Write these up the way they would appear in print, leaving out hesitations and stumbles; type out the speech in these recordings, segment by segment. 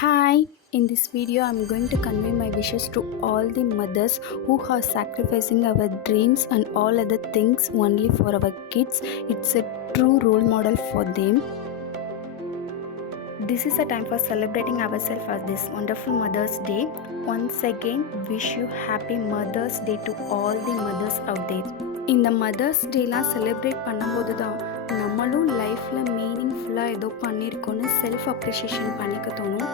Hi, in this video I'm going to convey my wishes to all the mothers who are sacrificing our dreams and all other things only for our kids. It's a true role model for them. This is a time for celebrating ourselves as this wonderful Mother's Day. Once again, wish you happy Mother's Day to all the mothers out there. இந்த mothers டேலாம் celebrate பண்ணும்போது தான் நம்மளும் லைஃப்பில் மீனிங்ஃபுல்லாக ஏதோ பண்ணியிருக்கோன்னு self appreciation பண்ணிக்க தோணும்.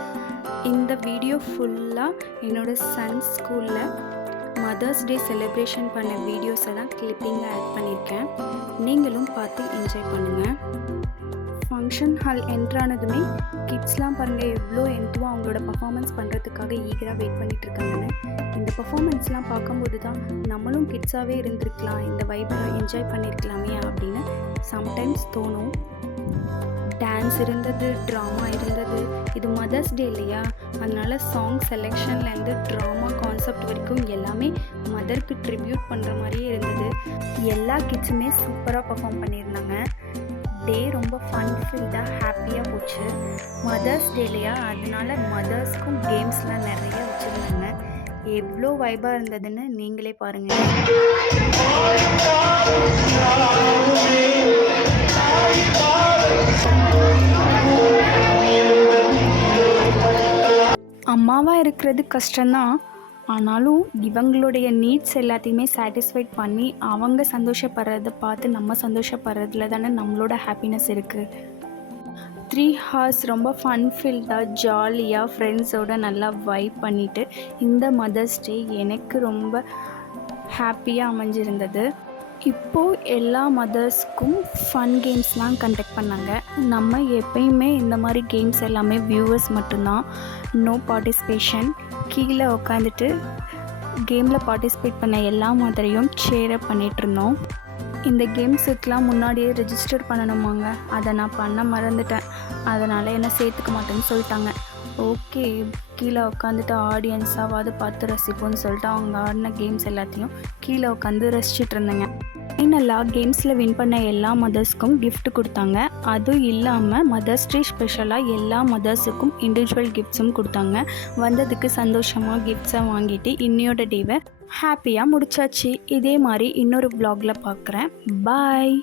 இந்த video ஃபுல்லாக என்னோடய சன்ஸ் ஸ்கூலில் மதர்ஸ் டே செலிப்ரேஷன் பண்ண வீடியோஸை தான் கிளிப்பிங்காக ஆட் பண்ணியிருக்கேன். நீங்களும் பார்த்து என்ஜாய் பண்ணுங்கள். ஃபங்க்ஷன் ஹால் என்ட்ரானதுமே கிட்ஸ்லாம் பாருங்கள் எவ்வளோ என்த்துவோ அவங்களோட பர்ஃபார்மன்ஸ் பண்ணுறதுக்காக ஈகராக வெயிட் பண்ணிகிட்ருக்காங்கன்னு. இந்த பர்ஃபார்மன்ஸ்லாம் பார்க்கும்போது தான் நம்மளும் கிட்ஸாகவே இருந்திருக்கலாம், இந்த வைபை என்ஜாய் பண்ணியிருக்கலாமே அப்படின்னு சம்டைம்ஸ் தோணும். டான்ஸ் இருந்தது, ட்ராமா இருந்தது. இது மதர்ஸ் டே இல்லையா, அதனால் சாங் செலெக்ஷன்லேருந்து ட்ராமா கான்செப்ட் வரைக்கும் எல்லாமே மதருக்கு ட்ரிபியூட் பண்ணுற மாதிரியே இருந்தது. எல்லா கிட்ஸுமே சூப்பராக பர்ஃபார்ம் பண்ணியிருந்தாங்க. டே ரொம்ப ஃபன்ஃபில்டாக ஹாப்பியாக போச்சு. மதர்ஸ் டே இல்லையா, அதனால மதர்ஸ்க்கும் கேம்ஸ்லாம் நிறைய வச்சுருந்தாங்க. எவ்வளோ வைபாக இருந்ததுன்னு நீங்களே பாருங்கள். அம்மாவாக இருக்கிறது கஷ்டம்தான், ஆனாலும் இவங்களுடைய நீட்ஸ் எல்லாத்தையுமே சாட்டிஸ்ஃபைட் பண்ணி அவங்க சந்தோஷப்படுறத பார்த்து நம்ம சந்தோஷப்படுறதுல தானே நம்மளோட ஹாப்பினஸ் இருக்குது. 3 hours ரொம்ப ஃபன்ஃபில்டாக ஜாலியாக ஃப்ரெண்ட்ஸோடு நல்லா வைப் பண்ணிவிட்டு இந்த மதர்ஸ் டே எனக்கு ரொம்ப ஹாப்பியாக அமைஞ்சிருந்தது. இப்போது எல்லா மதர்ஸ்க்கும் ஃபன் கேம்ஸ்லாம் கண்டக்ட் பண்ணாங்க. நம்ம எப்பயுமே இந்த மாதிரி கேம்ஸ் எல்லாமே வியூவர்ஸ் மட்டும்தான், நோ பார்ட்டிசிபேஷன். கீழே உட்காந்துட்டு கேமில் பார்ட்டிசிபேட் பண்ண எல்லா மாதிரியும் சேரப் பண்ணிகிட்ருந்தோம். இந்த கேம்ஸுக்கெலாம் முன்னாடியே ரெஜிஸ்டர் பண்ணணுமாங்க, அதை நான் பண்ண மறந்துட்டேன். அதனால் என்ன சேர்த்துக்க மாட்டேன்னு சொல்லிட்டாங்க. ஓகே, கீழே உட்காந்துட்டு ஆடியன்ஸாவது பார்த்து ரசிப்போன்னு சொல்லிட்டு அவங்க ஆடின கேம்ஸ் எல்லாத்தையும் கீழே உட்காந்து ரசிச்சுட்டு இருந்தேங்க. ஃபைனலாக கேம்ஸில் வின் பண்ண எல்லா மதர்ஸ்க்கும் கிஃப்ட் கொடுத்தாங்க. அதுவும் இல்லாமல் மதர்ஸ் டே ஸ்பெஷலாக எல்லா மதர்ஸுக்கும் இண்டிவிஜுவல் கிஃப்ட்ஸும் கொடுத்தாங்க. வந்ததுக்கு சந்தோஷமாக கிஃப்ட்ஸை வாங்கிட்டு இன்னையோட டேவை ஹாப்பியாக முடிச்சாச்சு. இதே மாதிரி இன்னொரு வ்ளாகில் பார்க்குறேன். பாய்.